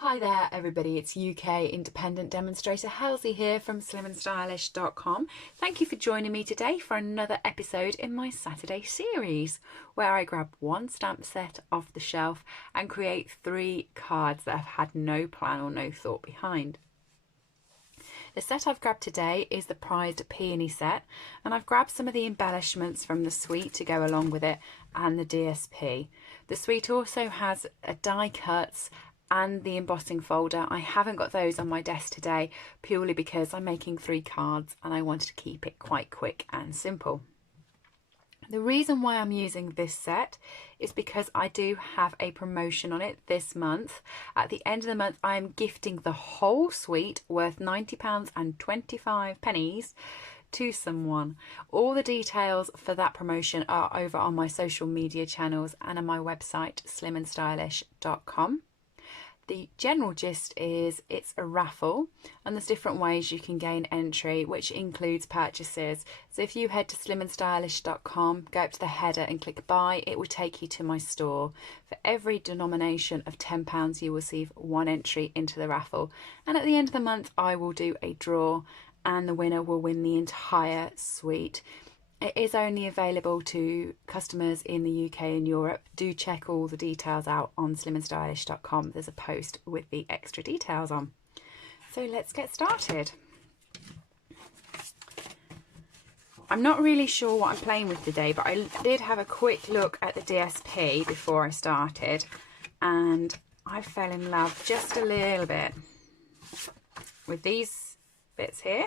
Hi there everybody, it's UK independent demonstrator Halsey here from slimandstylish.com. Thank you for joining me today for another episode in my Saturday series where I grab one stamp set off the shelf and create 3 cards that have had no plan or no thought behind. The set I've grabbed today is the prized Peony set, and I've grabbed some of the embellishments from the suite to go along with it and the DSP. The suite also has a die cuts and the embossing folder. I haven't got those on my desk today purely because I'm making 3 cards and I wanted to keep it quite quick and simple. The reason why I'm using this set is because I do have a promotion on it this month. At the end of the month, I am gifting the whole suite worth £90.25 to someone. All the details for that promotion are over on my social media channels and on my website slimandstylish.com. The general gist is it's a raffle and there's different ways you can gain entry, which includes purchases. So if you head to slimandstylish.com, go up to the header and click buy, it will take you to my store. For every denomination of £10 you will receive 1 entry into the raffle, and at the end of the month I will do a draw and the winner will win the entire suite. It is only available to customers in the UK and Europe. Do check all the details out on slimandstylish.com. There's a post with the extra details on. So let's get started. I'm not really sure what I'm playing with today, but I did have a quick look at the DSP before I started and I fell in love just a little bit with these bits here.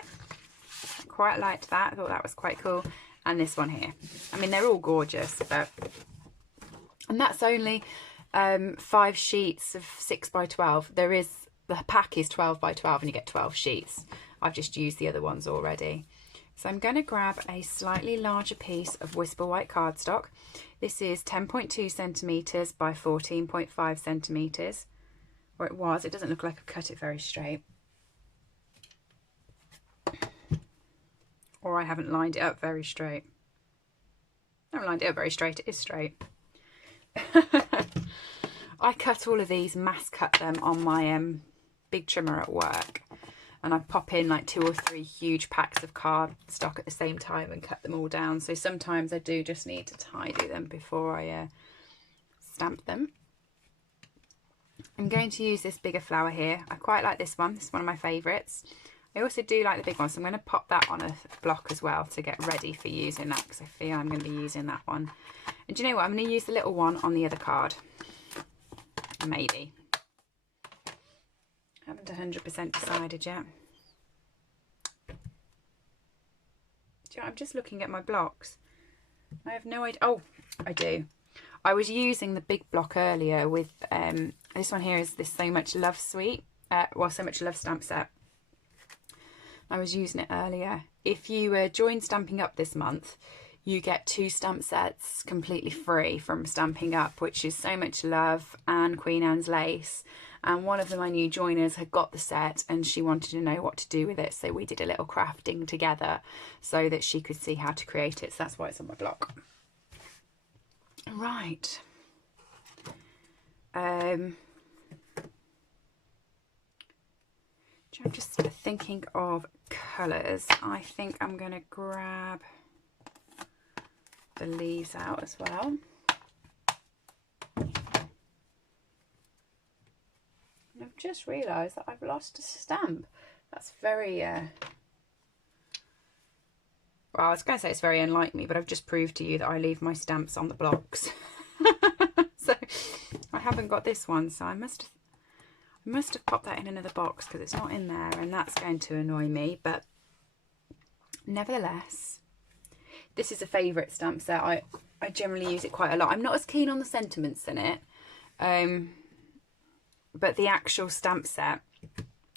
I quite liked that. I thought that was quite cool. And this one here. I mean, they're all gorgeous, and that's only 5 sheets of 6x12. The pack is 12x12 and you get 12 sheets. I've just used the other ones already. So I'm going to grab a slightly larger piece of Whisper White cardstock. This is 10.2 centimeters by 14.5 centimeters, or it was. It doesn't look like I've cut it very straight. Or I haven't lined it up very straight. I haven't lined it up very straight, it is straight. I cut all of these, mass cut them on my big trimmer at work. And I pop in like 2 or 3 huge packs of cardstock at the same time and cut them all down. So sometimes I do just need to tidy them before I stamp them. I'm going to use this bigger flower here. I quite like this one. This is one of my favourites. I also do like the big one, so I'm going to pop that on a block as well to get ready for using that, because I feel I'm going to be using that one. And do you know what? I'm going to use the little one on the other card. Maybe. I haven't 100% decided yet. Do you know, I'm just looking at my blocks. I have no idea. Oh, I do. I was using the big block earlier with, this one here is this So Much Love suite. So Much Love stamp set. I was using it earlier. If you join Stamping Up this month, you get 2 stamp sets completely free from Stamping Up, which is So Much Love and Queen Anne's Lace. And one of my new joiners had got the set and she wanted to know what to do with it. So we did a little crafting together so that she could see how to create it. So that's why it's on my block. Right. I'm just thinking of colours. I think I'm going to grab the leaves out as well. And I've just realised that I've lost a stamp. That's very, well, I was going to say it's very unlike me, but I've just proved to you that I leave my stamps on the blocks. So I haven't got this one, so I must have popped that in another box because it's not in there, and that's going to annoy me. But nevertheless, this is a favourite stamp set. I generally use it quite a lot. I'm not as keen on the sentiments in it, but the actual stamp set,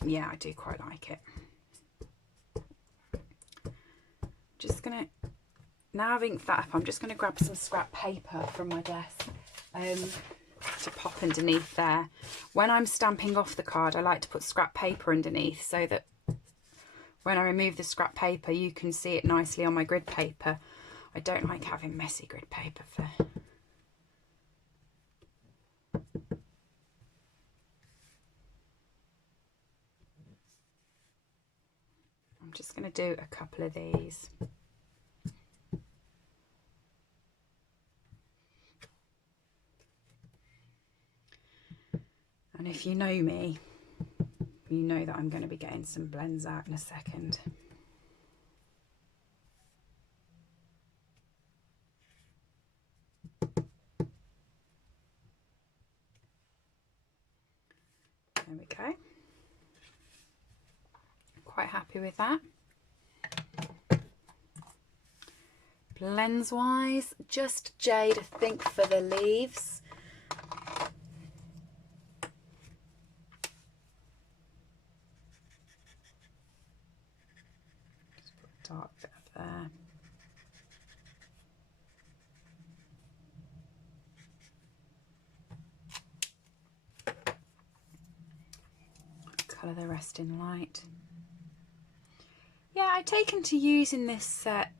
yeah, I do quite like it. Just gonna, now I've inked that up, I'm just gonna grab some scrap paper from my desk to pop underneath there. When I'm stamping off the card, I like to put scrap paper underneath so that when I remove the scrap paper you can see it nicely on my grid paper. I don't like having messy grid paper for just going to do a couple of these. And if you know me, you know that I'm going to be getting some blends out in a second. There we go. Quite happy with that. Blends wise, just jade, I think, for the leaves. Just put a dark bit up there. Colour the rest in light. Yeah, I've taken to using this set,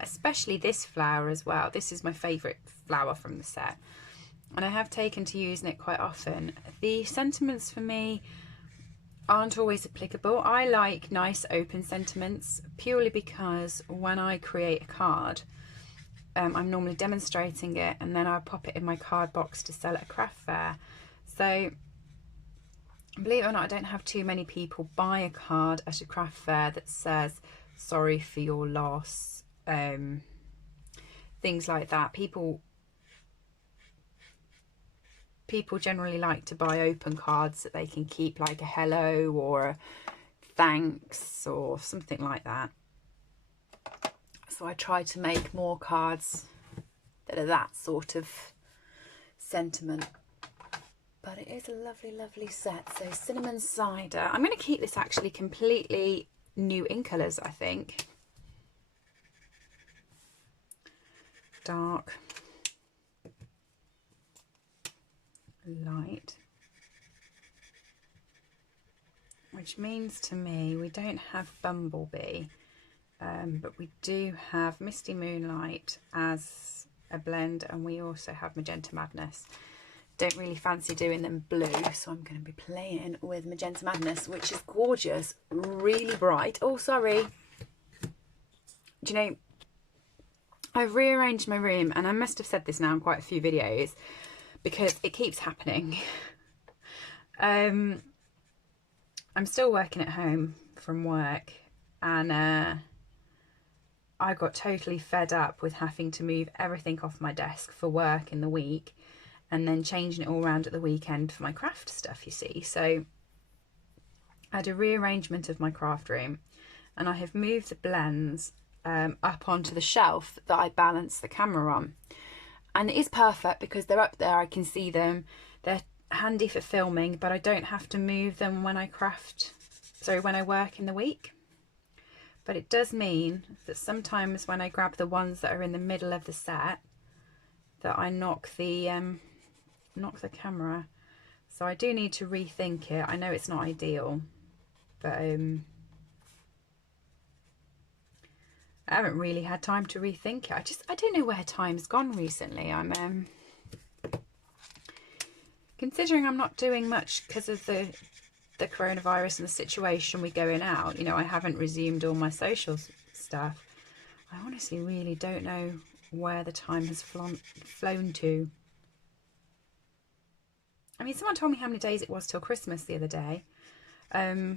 especially this flower as well. This is my favourite flower from the set, and I have taken to using it quite often. The sentiments for me aren't always applicable. I like nice open sentiments purely because when I create a card, I'm normally demonstrating it and then I pop it in my card box to sell at a craft fair. So believe it or not, I don't have too many people buy a card at a craft fair that says sorry for your loss, things like that. People generally like to buy open cards that they can keep, like a hello or a thanks or something like that. So I try to make more cards that are that sort of sentiment. But it is a lovely, lovely set. So cinnamon cider. I'm going to keep this actually completely new in colours, I think. Dark. Light. Which means to me we don't have Bumblebee, but we do have Misty Moonlight as a blend, and we also have Magenta Madness. Don't really fancy doing them blue, so I'm going to be playing with Magenta Madness, which is gorgeous, really bright. Oh, sorry. Do you know, I've rearranged my room, and I must have said this now in quite a few videos because it keeps happening. I'm still working at home from work, and I got totally fed up with having to move everything off my desk for work in the week and then changing it all around at the weekend for my craft stuff, you see. So I had a rearrangement of my craft room, and I have moved the blends up onto the shelf that I balance the camera on. And it is perfect because they're up there, I can see them. They're handy for filming, but I don't have to move them when I when I work in the week. But it does mean that sometimes when I grab the ones that are in the middle of the set, that I knock the camera. So I do need to rethink it. I know it's not ideal, but I haven't really had time to rethink it. I don't know where time's gone recently. I'm considering I'm not doing much because of the coronavirus and the situation we're going out. You know, I haven't resumed all my social stuff. I honestly really don't know where the time has flown to. I mean, someone told me how many days it was till Christmas the other day. I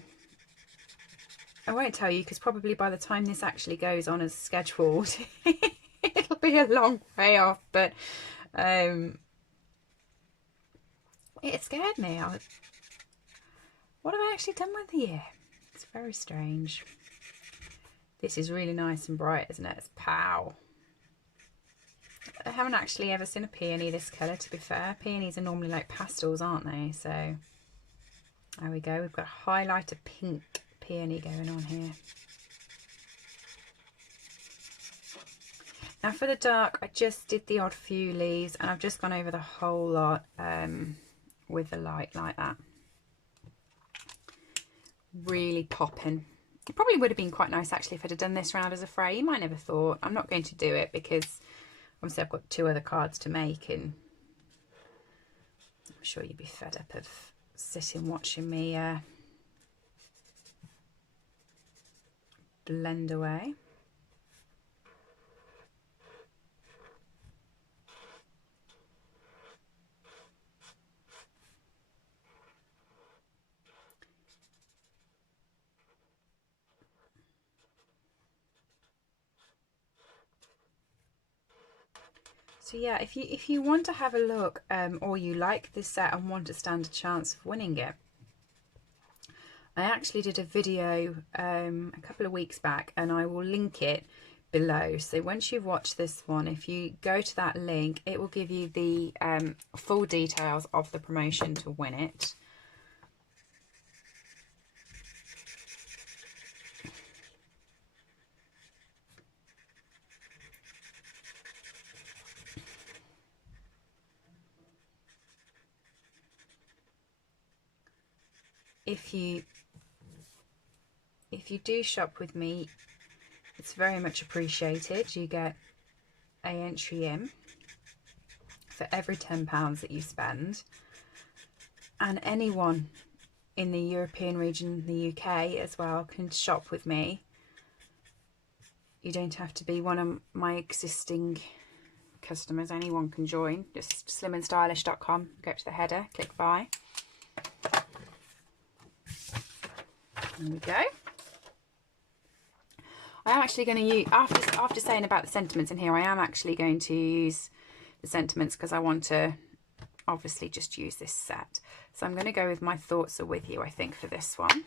won't tell you because probably by the time this actually goes on as scheduled, it'll be a long way off. But it scared me. What have I actually done with the year? It's very strange. This is really nice and bright, isn't it? It's pow. I haven't actually ever seen a peony this colour, to be fair. Peonies are normally like pastels, aren't they? So there we go. We've got a highlighter pink peony going on here. Now for the dark, I just did the odd few leaves, and I've just gone over the whole lot with the light like that. Really popping. It probably would have been quite nice actually if I'd have done this round as a frame. I never thought. I'm not going to do it because obviously I've got 2 other cards to make, and I'm sure you'd be fed up of sitting watching me blend away. So yeah, if you want to have a look, or you like this set and want to stand a chance of winning it, I actually did a video a couple of weeks back, and I will link it below. So once you've watched this one, if you go to that link, it will give you the full details of the promotion to win it. If you do shop with me, it's very much appreciated. You get an entry in for every £10 that you spend, and anyone in the European region, the UK as well, can shop with me. You don't have to be one of my existing customers. Anyone can join. Just slimandstylish.com, go to the header, click buy. There we go. I am actually going to use, after saying about the sentiments in here, I am actually going to use the sentiments because I want to obviously just use this set. So I'm going to go with my thoughts are with you, I think, for this one.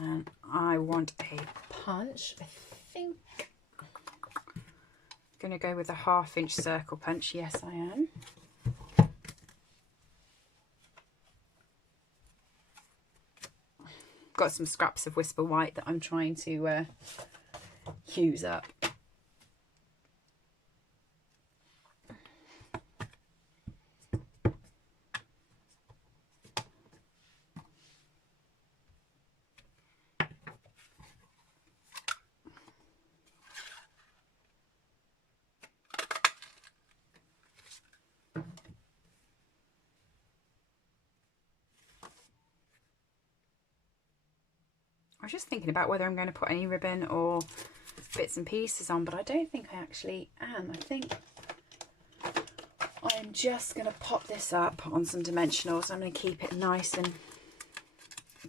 And I want a punch. I think I'm going to go with a 1/2 inch circle punch. Yes, I am. Got some scraps of Whisper White that I'm trying to use up. I was just thinking about whether I'm going to put any ribbon or bits and pieces on, but I don't think I actually am. I think I'm just going to pop this up on some dimensionals. I'm going to keep it nice and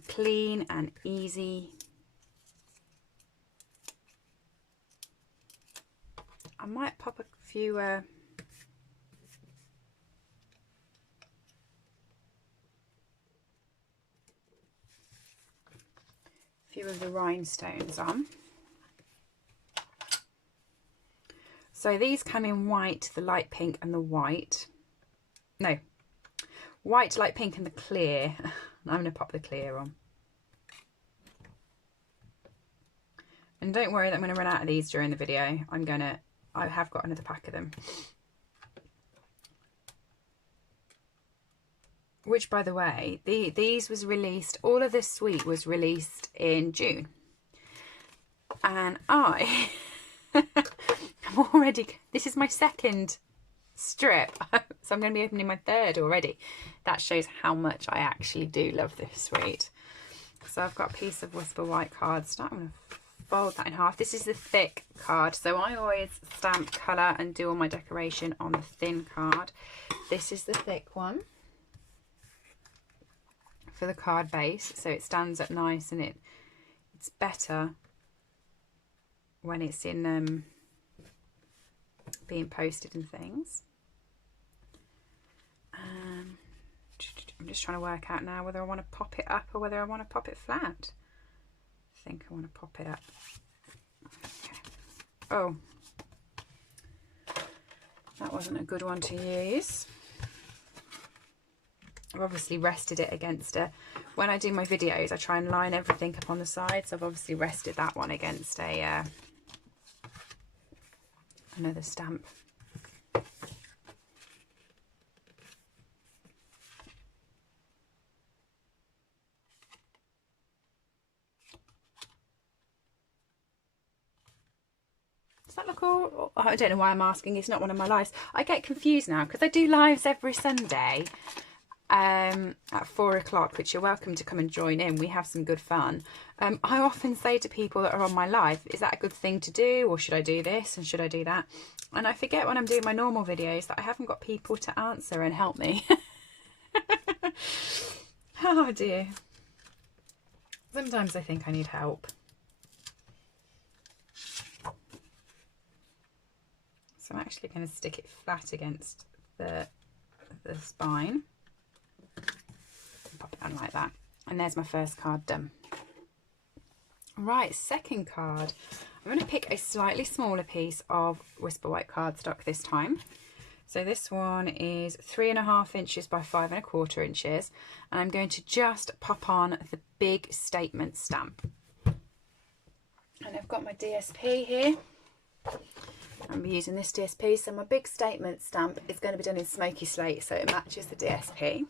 clean and easy. I might pop a few of the rhinestones on. So these come in white, the light pink and the white. No, white, light pink and the clear. I'm going to pop the clear on. And don't worry that I'm going to run out of these during the video. I have got another pack of them. Which, by the way, these was released, all of this suite was released in June. And I'm already, this is my second strip. So I'm going to be opening my third already. That shows how much I actually do love this suite. So I've got a piece of Whisper White cardstock. I'm going to fold that in half. This is the thick card. So I always stamp colour and do all my decoration on the thin card. This is the thick one for the card base, so it stands up nice, and it's better when it's in being posted and things. I'm just trying to work out now whether I want to pop it up or whether I want to pop it flat. I think I want to pop it up. Okay. Oh, that wasn't a good one to use. I've obviously rested it against when I do my videos, I try and line everything up on the sides. So I've obviously rested that one against another stamp. Does that look all? I don't know why I'm asking. It's not one of my lives. I get confused now because I do lives every Sunday at 4 o'clock, which you're welcome to come and join in. We have some good fun. I often say to people that are on my live, is that a good thing to do, or should I do this and should I do that? And I forget when I'm doing my normal videos that I haven't got people to answer and help me. Oh dear. Sometimes I think I need help. So I'm actually going to stick it flat against the spine. Pop it on like that. And there's my first card done. Right, second card. I'm going to pick a slightly smaller piece of Whisper White cardstock this time. So this one is 3.5 inches by 5.25 inches. And I'm going to just pop on the big statement stamp. And I've got my DSP here. I'm using this DSP, so my big statement stamp is going to be done in smoky slate, so it matches the DSP.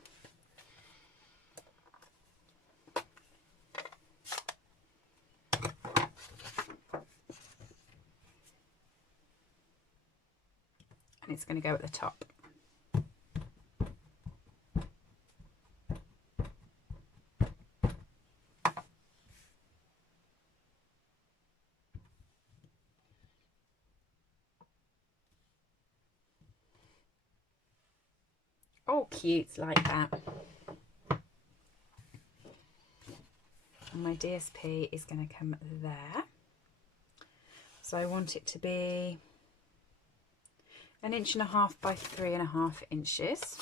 And it's going to go at the top. All cute like that. And my DSP is going to come there. So I want it to be 1.5 inches by 3.5 inches.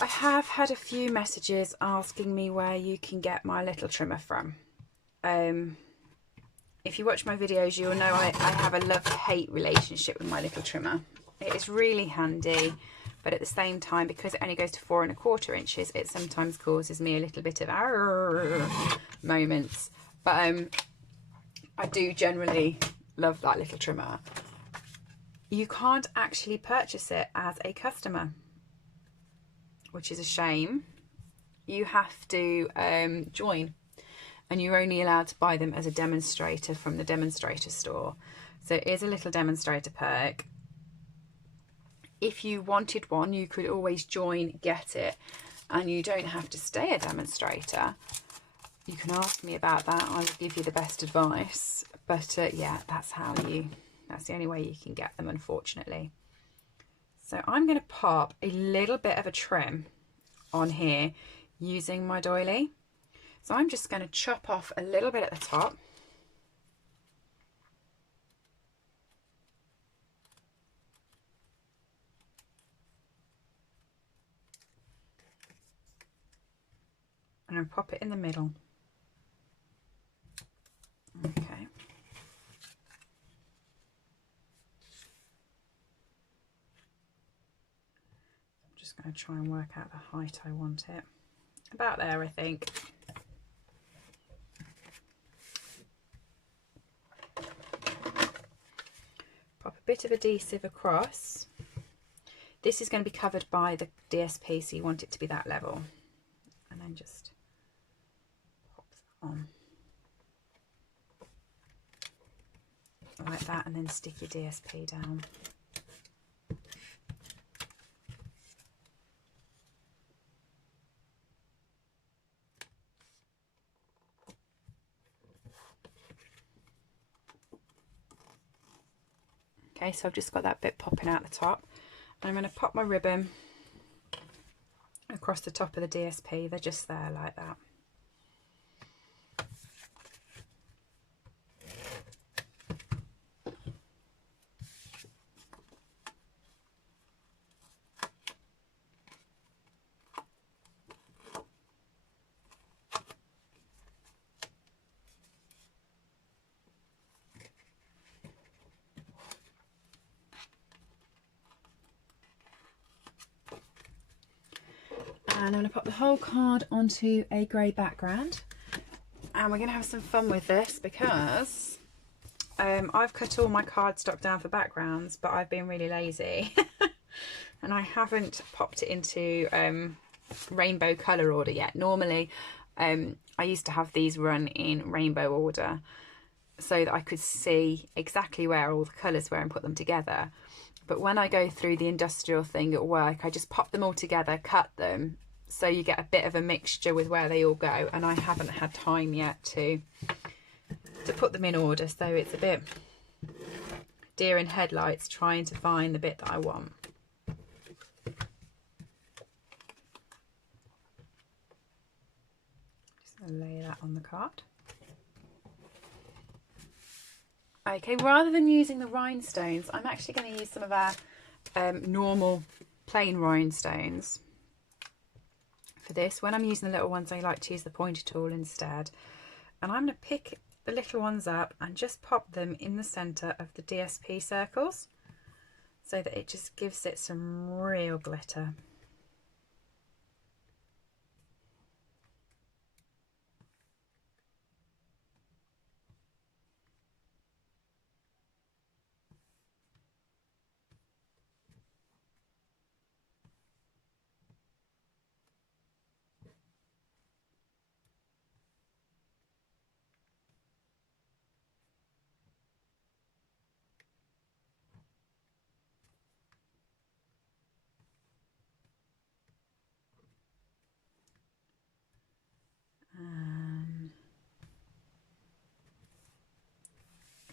I have had a few messages asking me where you can get my little trimmer from. If you watch my videos, you'll know I have a love-hate relationship with my little trimmer. It is really handy, but at the same time, because it only goes to 4.25 inches, it sometimes causes me a little bit of moments. But I do generally love that little trimmer. You can't actually purchase it as a customer, which is a shame. You have to join, and you're only allowed to buy them as a demonstrator from the demonstrator store. So it is a little demonstrator perk. If you wanted one, you could always join, get it, and you don't have to stay a demonstrator. You can ask me about that. I will give you the best advice. But yeah, that's the only way you can get them, unfortunately. So I'm going to pop a little bit of a trim on here using my doily. So I'm just going to chop off a little bit at the top. And then pop it in the middle. Okay. I'm just going to try and work out the height I want it. About there, I think. Pop a bit of adhesive across. This is going to be covered by the DSP, so you want it to be that level. And then just pop that on. Like that, and then stick your DSP down. Okay, so I've just got that bit popping out the top. And I'm going to pop my ribbon across the top of the DSP. They're just there like that. And I'm going to pop the whole card onto a grey background, and we're going to have some fun with this because I've cut all my cardstock down for backgrounds, but I've been really lazy and I haven't popped it into rainbow colour order yet. Normally I used to have these run in rainbow order so that I could see exactly where all the colours were and put them together. But when I go through the industrial thing at work, I just pop them all together, cut them, so you get a bit of a mixture with where they all go. And I haven't had time yet to put them in order, so it's a bit deer in headlights trying to find the bit that I want. Just going to lay that on the card. Okay, rather than using the rhinestones, I'm actually going to use some of our normal plain rhinestones for this. When I'm using the little ones, I like to use the pointer tool instead. And I'm going to pick the little ones up and just pop them in the centre of the DSP circles so that it just gives it some real glitter.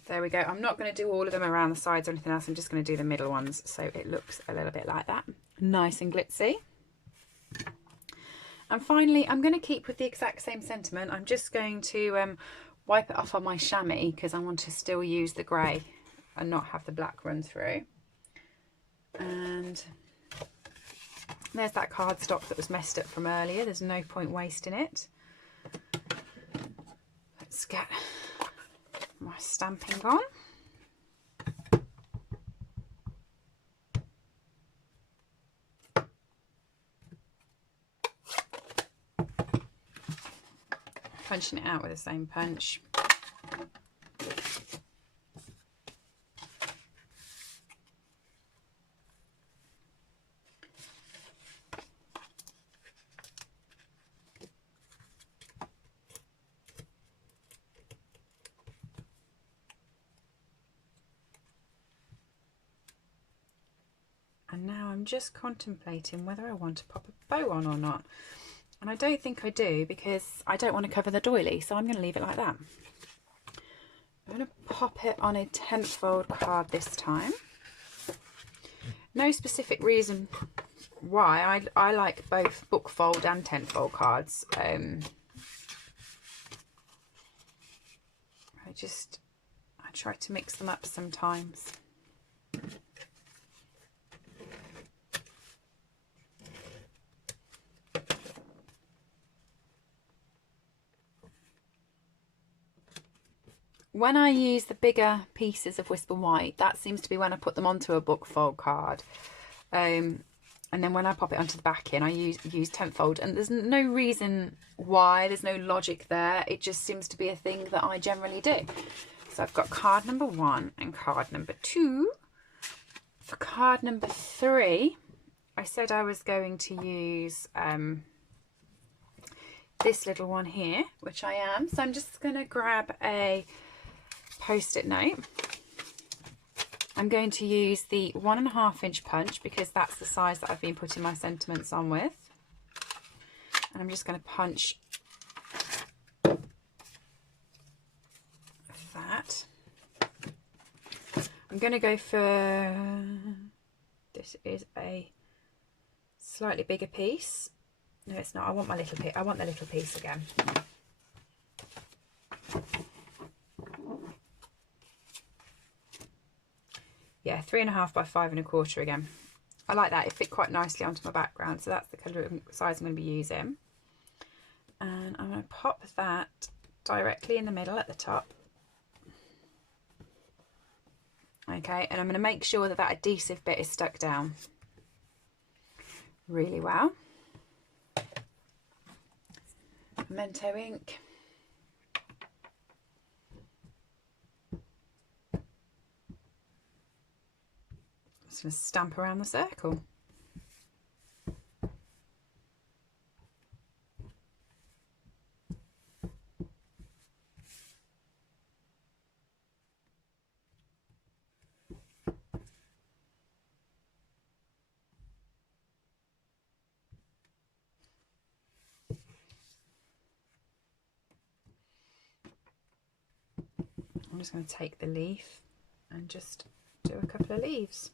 There we go. I'm not going to do all of them around the sides or anything else. I'm just going to do the middle ones so it looks a little bit like that. Nice and glitzy. And finally, I'm going to keep with the exact same sentiment. I'm just going to wipe it off on my chamois because I want to still use the grey and not have the black run through. And there's that cardstock that was messed up from earlier. There's no point wasting it. Let's get my stamping on. Punching it out with the same punch. And now I'm just contemplating whether I want to pop a bow on or not. And I don't think I do because I don't want to cover the doily, so I'm going to leave it like that. I'm going to pop it on a 10th fold card this time. No specific reason why. I like both book fold and 10th fold cards. I try to mix them up sometimes. When I use the bigger pieces of Whisper White, that seems to be when I put them onto a book fold card. And then when I pop it onto the backing, I use 10th fold. And there's no reason why, there's no logic there. It just seems to be a thing that I generally do. So I've got card number 1 and card number 2. For card number 3, I said I was going to use this little one here, which I am. So I'm just going to grab a Post-it note. I'm going to use the 1.5 inch punch because that's the size that I've been putting my sentiments on with. And I'm just going to punch that. I'm going to go for, this is a slightly bigger piece. No, it's not. I want my little piece. I want the little piece again. Yeah, 3.5 by 5.25 again. I like that. It fit quite nicely onto my background, so that's the colour size I'm going to be using. And I'm going to pop that directly in the middle at the top. Okay, and I'm going to make sure that that adhesive bit is stuck down really well. Memento ink. Just going to stamp around the circle. I'm just going to take the leaf and just do a couple of leaves.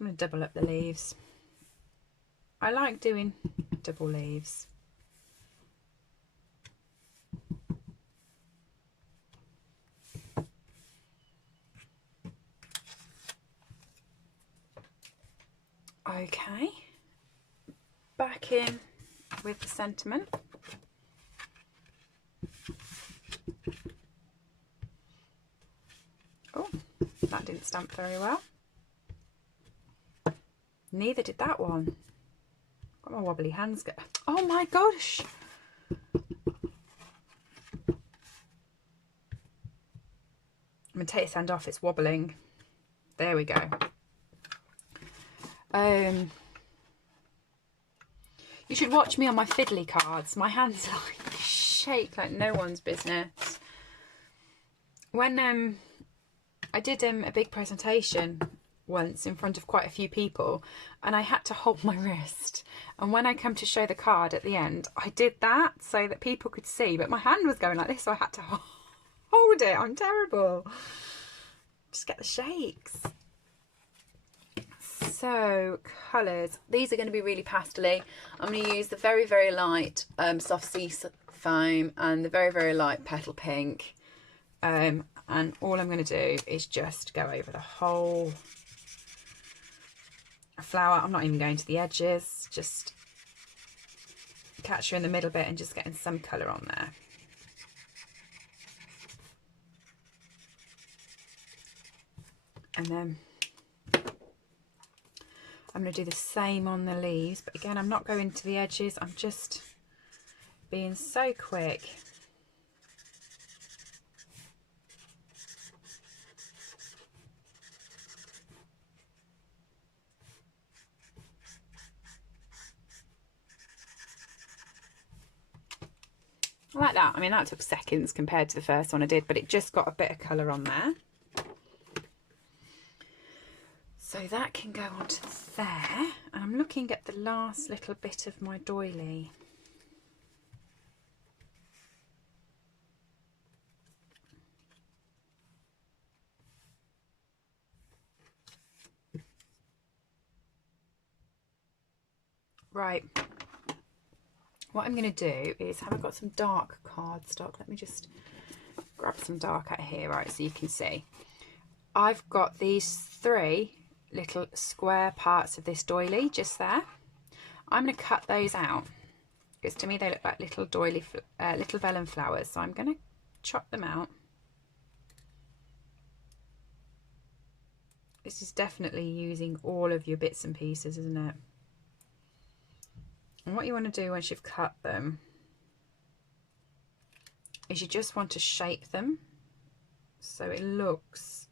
I'm going to double up the leaves. I like doing double leaves. Okay, back in with the sentiment. Oh, that didn't stamp very well. Neither did that one. Got my wobbly hands. Oh my gosh! I'm going to take this hand off, it's wobbling. There we go. You should watch me on my fiddly cards. My hands like shake like no one's business. When I did a big presentation once in front of quite a few people, and I had to hold my wrist, and when I come to show the card at the end, I did that so that people could see, but my hand was going like this, so I had to hold it. I'm terrible. Just get the shakes. So colours, these are going to be really pastel-y. I'm going to use the very, very light soft sea foam and the very, very light petal pink, and all I'm going to do is just go over the whole flower. I'm not even going to the edges, just catch her in the middle bit and just getting some colour on there. And then I'm going to do the same on the leaves, but again, I'm not going to the edges. I'm just being so quick. Like that. I mean, that took seconds compared to the first one I did, but it just got a bit of colour on there. So that can go onto there, and I'm looking at the last little bit of my doily. Right, what I'm going to do is, have I got some dark cardstock? Let me just grab some dark out here, right, so you can see. I've got these 3 little square parts of this doily just there. I'm going to cut those out because to me they look like little doily, little vellum flowers. So I'm going to chop them out. This is definitely using all of your bits and pieces, isn't it? And what you want to do once you've cut them is you just want to shape them so it looks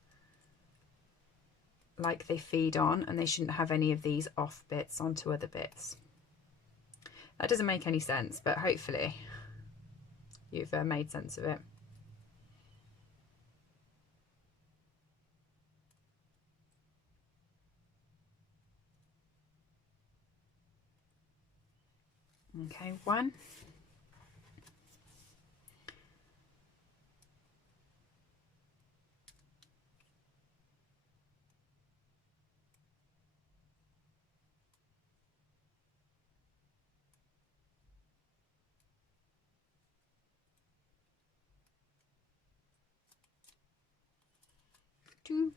like they feed on, and they shouldn't have any of these off bits onto other bits. That doesn't make any sense, but hopefully you've made sense of it. Okay, 1. Two.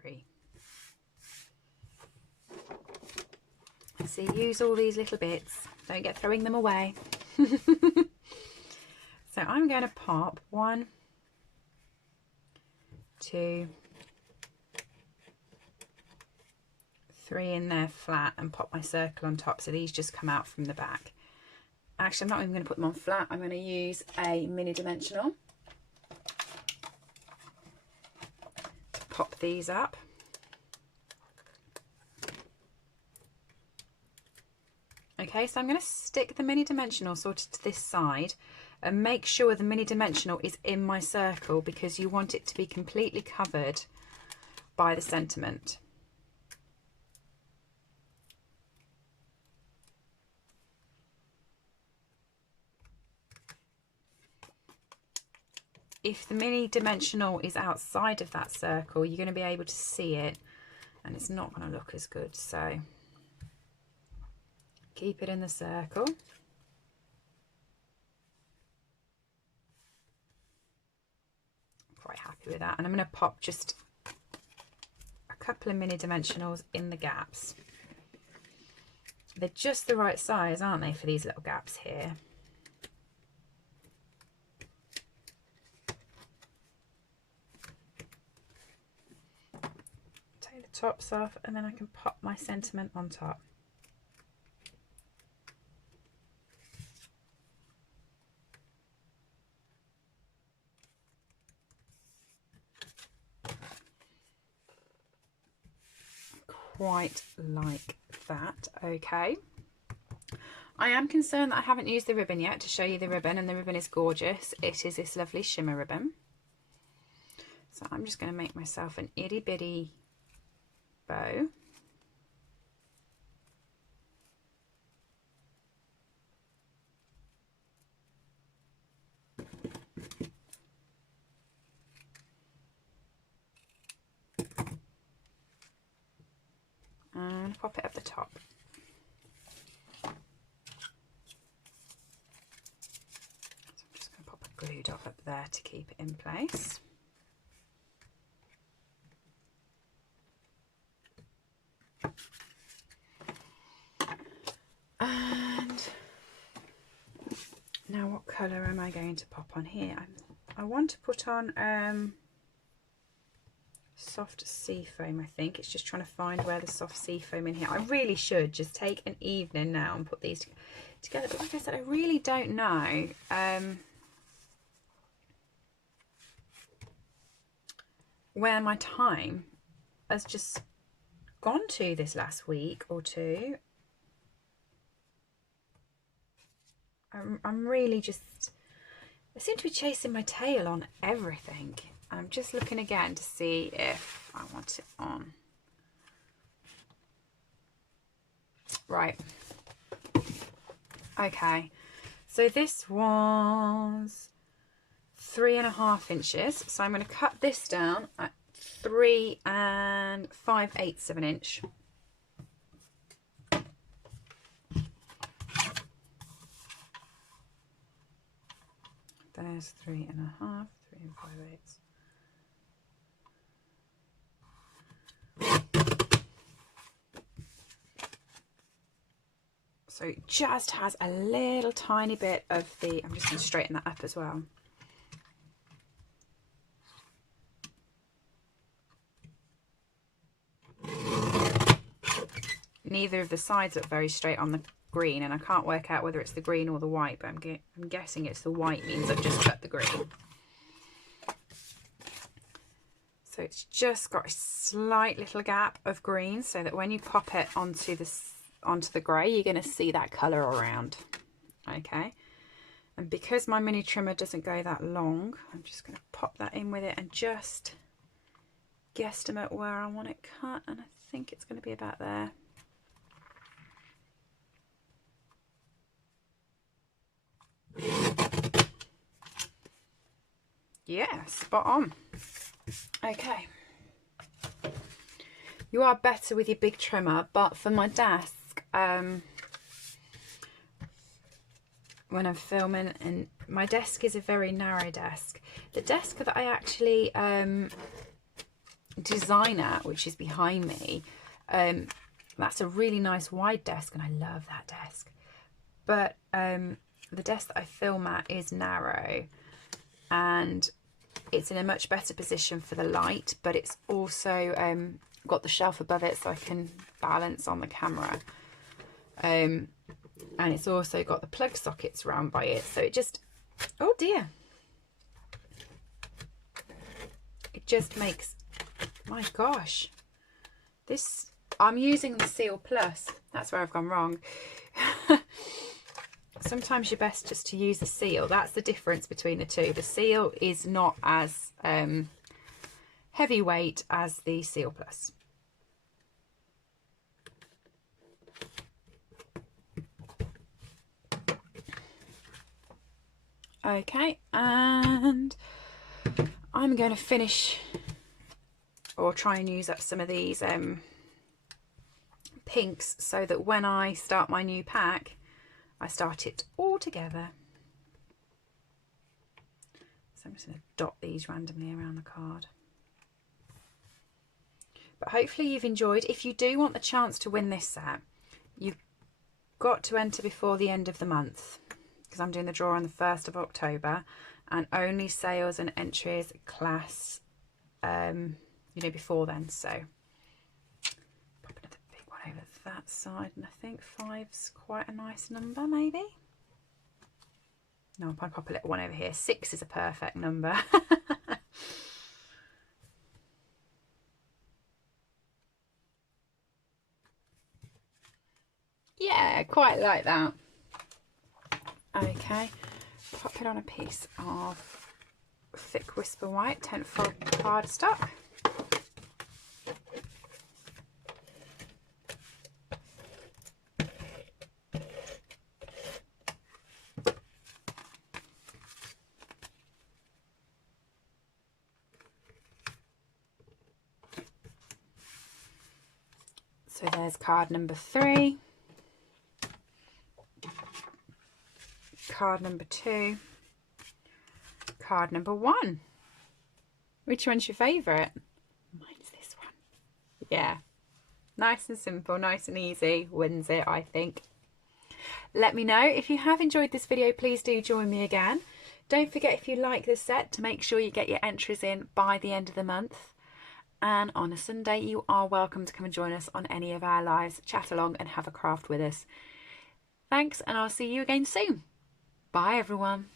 3. So use all these little bits, don't get throwing them away. So I'm going to pop 1, 2, 3 in there flat and pop my circle on top, so these just come out from the back. Actually, I'm not even going to put them on flat, I'm going to use a mini dimensional to pop these up. Okay, so I'm going to stick the mini dimensional sort of to this side and make sure the mini dimensional is in my circle, because you want it to be completely covered by the sentiment. If the mini dimensional is outside of that circle, you're going to be able to see it and it's not going to look as good. So keep it in the circle. Quite happy with that. And I'm going to pop just a couple of mini dimensionals in the gaps. They're just the right size, aren't they, for these little gaps here? Take the tops off and then I can pop my sentiment on top. Quite like that. Okay, I am concerned that I haven't used the ribbon yet to show you the ribbon, and the ribbon is gorgeous. It is this lovely shimmer ribbon. So I'm just going to make myself an itty bitty bow. And pop it at the top. So I'm just going to pop a glue dot up there to keep it in place. And now what colour am I going to pop on here? I want to put on soft sea foam. I think it's just trying to find where the soft sea foam in here. I really should just take an evening now and put these together, but like I said, I really don't know where my time has just gone to this last week or two. I'm really just, I seem to be chasing my tail on everything. I'm just looking again to see if I want it on. Right. Okay. So this was 3.5 inches. So I'm going to cut this down at 3 5/8 of an inch. There's 3.5, 3 5/8. So it just has a little tiny bit of the, I'm just going to straighten that up as well. Neither of the sides look very straight on the green, and I can't work out whether it's the green or the white, but I'm guessing it's the white means I've just cut the green. So it's just got a slight little gap of green, so that when you pop it onto the grey, you're going to see that colour around. Okay, and because my mini trimmer doesn't go that long, I'm just going to pop that in with it and just guesstimate where I want it cut, and I think it's going to be about there. Yeah, spot on. Okay, you are better with your big trimmer, but for my desk, when I'm filming, and my desk is a very narrow desk. The desk that I actually designer, which is behind me, that's a really nice wide desk, and I love that desk. But the desk that I film at is narrow, and it's in a much better position for the light, but it's also got the shelf above it so I can balance on the camera. And it's also got the plug sockets round by it, so it just, oh dear, it just makes, my gosh, this, I'm using the Seal Plus, that's where I've gone wrong. Sometimes you're best just to use the Seal. That's the difference between the two. The Seal is not as heavyweight as the Seal Plus. Okay, and I'm going to finish or try and use up some of these pinks so that when I start my new pack, I start it all together. So I'm just going to dot these randomly around the card. But hopefully you've enjoyed. If you do want the chance to win this set, you've got to enter before the end of the month, because I'm doing the draw on the 1st of October, and only sales and entries class you know, before then. So pop another big one over that side, and I think 5's quite a nice number, maybe. No, I'll pop a little one over here. 6 is a perfect number. Yeah, quite like that. Okay, pop it on a piece of thick Whisper White 10 fold cardstock. So there's card number 3, card number 2, card number 1. Which one's your favourite? Mine's this one. Yeah, nice and simple, nice and easy, wins it, I think. Let me know if you have enjoyed this video. Please do join me again. Don't forget, if you like this set, to make sure you get your entries in by the end of the month. And on a Sunday, you are welcome to come and join us on any of our lives, chat along and have a craft with us. Thanks, and I'll see you again soon. Bye everyone.